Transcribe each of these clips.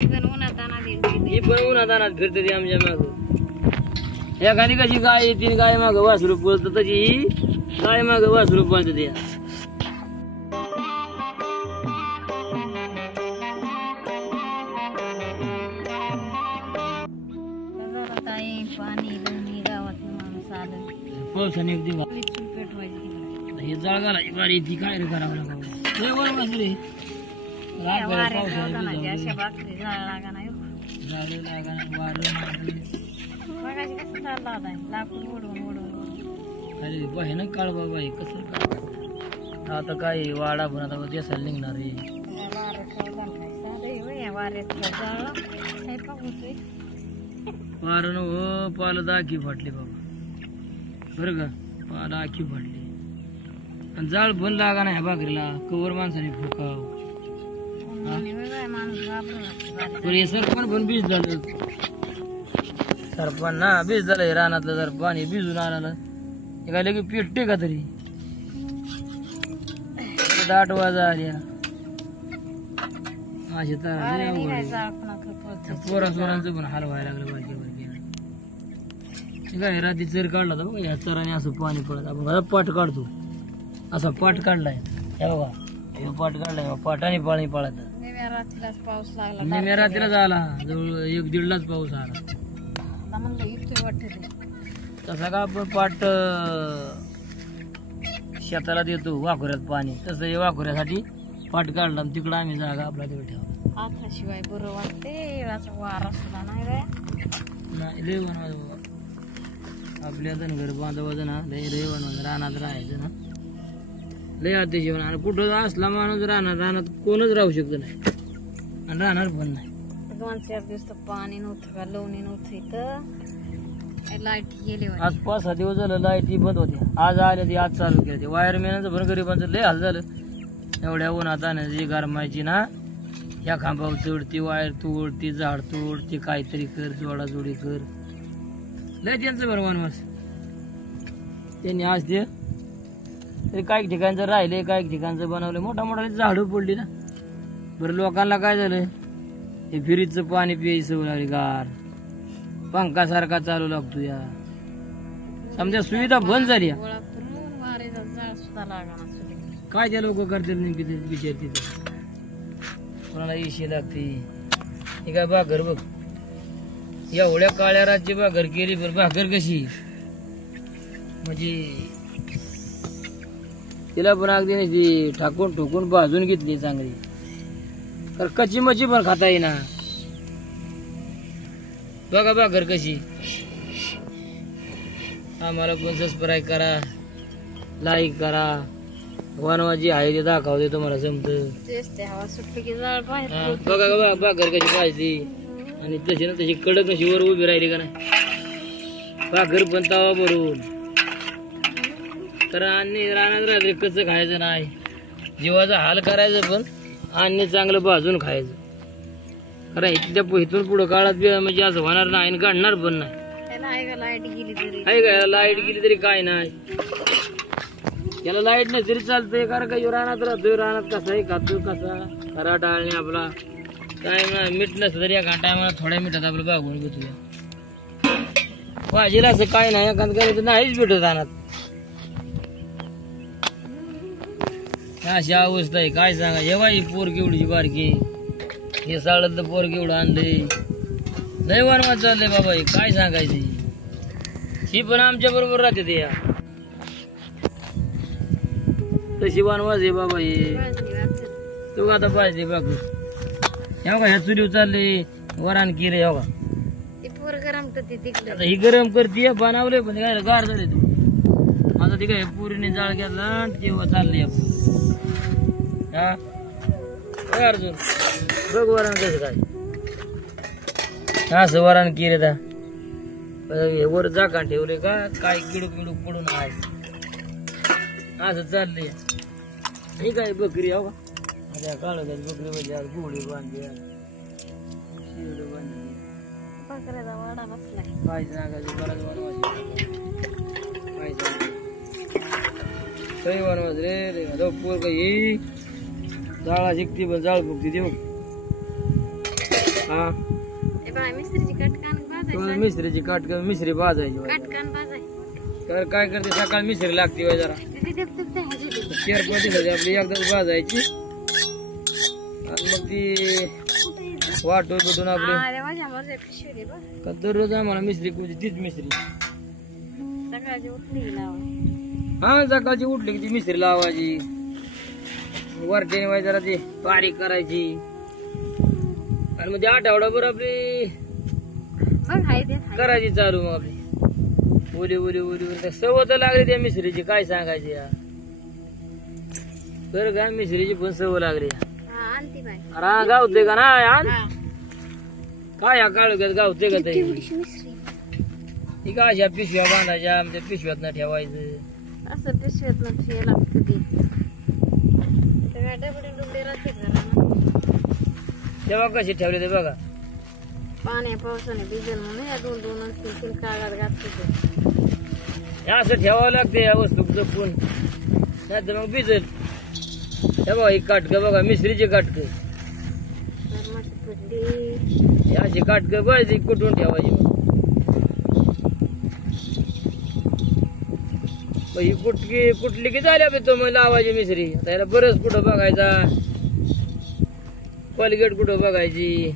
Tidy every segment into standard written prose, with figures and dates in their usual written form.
ही पण उन्हातानात फिरते ती आमच्या माग. एखादी कशी गाय येते गाय माग वासरू पळत तशी ही गाय माग वासरू पळत त्या. पावसाने हे जळगाला बारी ती काय रे करावं लागावं रे. भयानक काळ बाबा हे कसं आता काय वाडा पण आता देसाला निघणार रे. पार न पाल दाखी फाटली बाबा बर का. पाल आखी फाटली आणि जाळ पण लागा नाही भाकरीला कवर माणसाने फुकाव. हे सरपण पण बीज झालं सरपण ना बीज झालं रानातलं जर पाणी भिजून आलं काय लगे पेटते का तरी. दाट वाजा आल्या असे पोरा सोरांचं पण हाल व्हायला लागलं बाकी काय. रात्री चर काढला तर बघा ह्या चराने असं पाणी पडत आपण पाठ काढतो असा पाठ काढलाय हे बघा. हे पाठ काढलाय पाठाने पाणी पळत. निम्या रात्रीला झाला जवळ 1-1.5 पाऊस आला. तसा का आपण पाठ शेताला देतो वाखुऱ्यात पाणी तसं हे वाखुऱ्यासाठी पाठ काढला तिकडं आम्ही जागा आपला तिकडे ठेवा. शिवाय बरं वाटते वारा सुद्धा नाही लय बनवा आपल्या घर बांधवायचं ना लय रे बनवा रानात राहायचं ना लय अतिशय. आणि कुठं असला माणूस रानात कोणच राहू शकत नाही आणि राहणार पण नाही. 2-4 दिवस तर पाणी नव्हतं का लोणी नव्हतं इथं. लाईट गेली आज 5-6 दिवस झालं लाईट बंद होती. आज आल्या ती आज चालू केली. वायरमॅनचं पण गरिबांचं लय हाल झालं. एवढ्या उन्हात आणण्याची गरमायची ना ह्या खांबावर चढ ती वायर तोड ती झाड तोड ती काहीतरी कर जोडाजोडी कर लय त्यांचं बरं वनवास. त्यांनी आज ते तरी काही ठिकाणचं राहिले काही ठिकाणचं बनवलं. मोठा मोठा झाडं पडली ना. बरं लोकांना काय झालं हे फ्रीजचं पाणी प्यायची सवय लागली गार पंखा सारखा चालू लागतो या समजा सुविधा बंद झाली. काय त्या लोक करतील नेमकी विचार तिथे कोणाला इशी लागते. हे काय भाकर बघ एवढ्या काळ्या रातची भाकर केली बरं. भाकर कशी म्हणजे तिला पण अगदी नाही ती ठाकून ठोकून भाजून घेतली चांगली तर कच्ची मच्छी पण खाता येईना. बघा भाकर कशी. आम्हाला पण सबस्क्राईब करा लाईक करा वनवाजी आहे ते दाखवते तुम्हाला जमत. बघा भाकर कशी पाहिजे आणि तशी ना तशी कडक कशी वर उभी राहिली का नाही. भाकर पण तवा भरून तर आणि रानात रात्री कसं खायचं नाही. जीवाचा हाल करायचं पण आणि चांगलं भाजून खायचं. कारण इथून पुढं काळात म्हणजे असं होणार नाही आणि काढणार पण नाही. आहे का लाईट गेली तरी काय नाही. याला लाईट नाही तरी चालतंय कारण काही रानात राहतोय. रानात कसाही खातो कसा खरा टाळणे आपला काय मीठ नसतं तरी एका टायमाला थोड्या मिठात आपलं भागून घेतो. भाजीला असं काय नाही एखादं नाहीच भेटत रानात. अशी अवस्था आहे काय सांगा. जेव्हा ही पोर केवढी बारकी हे साळतलं पोर केवढं आणलंय लय वनवास चाललंय बाबा. हे काय सांगायचं. ही पण आमच्या बरोबर राहते ते या तशी वनवास आहे बाबा. हे तू आता पाहिजे बाबू हे का ह्या चुलीवर चालले वरान किरे हे आता ही गरम करते बनवले पण काय गार झाले तू आता ती काय पुरीने जाळ घेतला तेव्हा चालले आपण. हा अर्जुन बघ वरण कसं काय असं वरण किरे वर जाकान ठेवले का काय किडूक किडूक पडून आहे असं चाललंय. हे काय बकरी हो का काळ बकरी म्हणजे घोडी बांधली शिवड बांधली काय सांगायचं बराच वनवास काय काही वनवास रे पोर काही जाळा शिकती पण जाळ फुकती देऊ हा हे बघा मिस्त्रीची कटकान भाजायची. मिसरीची काटक मिसरी भाजायची बाई. कटकान भाजायची. तर काय करते सकाळ मिसरी लागते बाई जरा शेरपटी झाली आपली एकदा भाजायची आणि मग ती वाटून कुठून आपली अरे माझ्या मर्जी पिशवी दे बघ. का दररोज आम्हाला मिसरी कुठे तीच मिसरी. सकाळची उठली लावा. हा सकाळची उठली की ती मिसरी लावायची वरच्याने वाय जरा ती बारीक करायची आणि मग आठवडाभर आपली बघ हाय ते हाय. करायची चालू मग आपली ओली ओली ओली ओली सवय तर लागली त्या मिसरीची काय सांगायची या. तर काय मिसरीची पण सवय लागली. हा आणती बाई. अरे गावते का नाही आण हा काय या काळुक्यात गावते का ते. एवढीशी मिसरी. ही काय अशा पिशव्या बांधायच्या त्या पिशव्यात न ठेवायचं. असं पिशव्यात नक्षी लागतं ते. इथं काय डबडे डुबडे राहते घराला. तेव्हा कशी ठेवले ते बघा. पाण्या पावसाने भिजल म्हणून या दोन दोन तीन कागद घातले ते. हे असं ठेवावं लागते या वस्तू जपून नाही तर मग भिजल. हे बघा ही काटक बघा मिसरीची काटक गरमाची पडली. अशी काटक बघायची कुठून ठेवायची मग ही कुठली की झाली आपली तो मग लावायची मिसरी. त्याला बरंच कुठं बघायचा कोलगेट कुठं बघायची.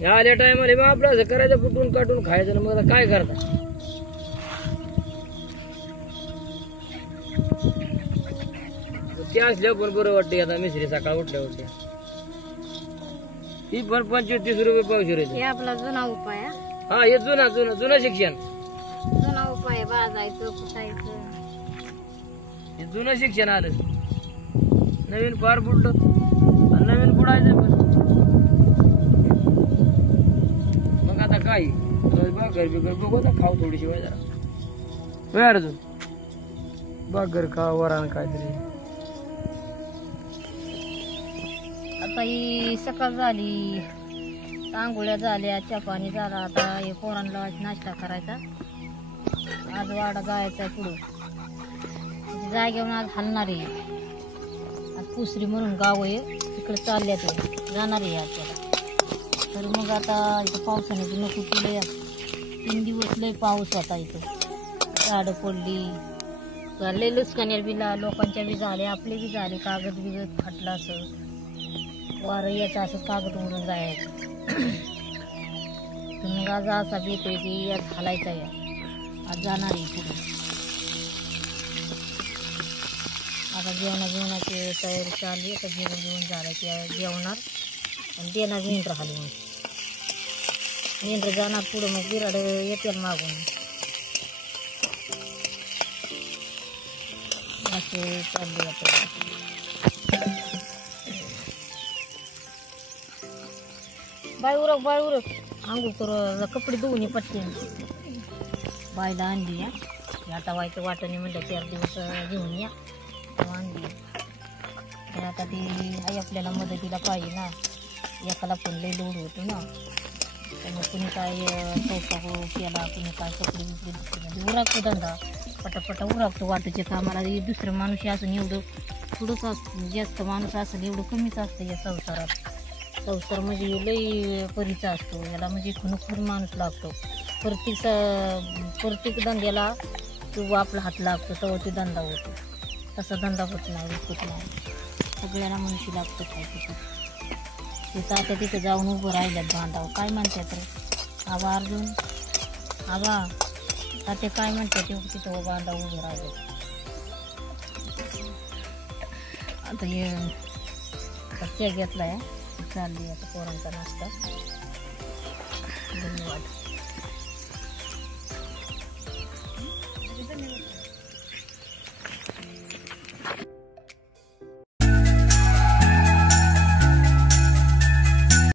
या आल्या टायमाला मग आपलं असं करायचं कुठून काटून खायचं ना. मग आता काय करता ते असल्यावर पण बरं वाटते. आता मिसरी सकाळ उठल्या उठल्या ती पण 25-30 रुपये पावशेर हे आपला जुना उपाय हा. हा हे जुना जुना जुनं शिक्षण. जुना उपाय भाजायचं कुटायचं. हे जुनं शिक्षण आलं. नवीन फार बुडलं आणि नवीन बुडायचं पण. मग आता काय बागर बिगर बघू आता खाऊ थोडीशी वाय जरा अर्जुन बागर खा वरान काहीतरी. आता ही सकाळ झाली. आंघोळ्या झाल्या चहा पाणी झाला. आता हे पोरांना नाश्ता करायचा. आज वाडा जायचा पुढं जागेवर आज हलणार आहे. आज पुसरी म्हणून गाव आहे तिकडे चालल्या ते जाणार आहे आज त्याला. तर मग आता इथं पावसाने बी नको केलं. 3 दिवस लय पाऊस होता इथं. झाडं पडली लय लुचकानेर बी लोकांच्या बी झाले आपले बी झाले. कागद बिगद फाटला असं वारं याचं असं कागद उडून जायचं. मग आज असा बेत आहे की आज घालायचा या आज जाणार आहे पुढे. आता जेवणाची तयारी चालली. आता जेवण झालं की जेवणार आणि देणार मेंढर हलवून. मेंढर जाणार पुढं मग बिराड येतील मागून. असे चालले आता. बाय उरक आंघोळ कर कपडे धुवून पटते. बायला आणली या आता व्हायचं वाटणे म्हणलं 4 दिवस घेऊन या आणली. तर आता ती आई आपल्याला मदतीला पाहिजे ना. एकाला पण लई लोड होतो ना. त्यामुळे कुणी काय स्वयंपाक केला कुणी काय कपडे बिपडे उरागतो धंदा पटापटा उरागतो. वाटूच्या कामाला दुसरं माणूस असून एवढं थोडंच असतं. जास्त माणूस असेल एवढं कमीच असतं या संसारात. संसार म्हणजे लई परीचा असतो याला. म्हणजे खून माणूस लागतो. प्रत्येक धंद्याला किंवा आपला हात लागतो तेव्हा ते धंदा होतो. तसा धंदा होत नाही विकत नाही. सगळ्यांना मनुष्य लागतो काय तिथं. तिथं आता तिथं जाऊन उभं राहिल्यात बांधावं. काय म्हणतात रे आबा अर्जुन आबा आता काय म्हणतात तिथं बांधा उभं राहिलं. आता हे घेतलाय चालली आता पोरांचा नाश्ता. धन्यवाद.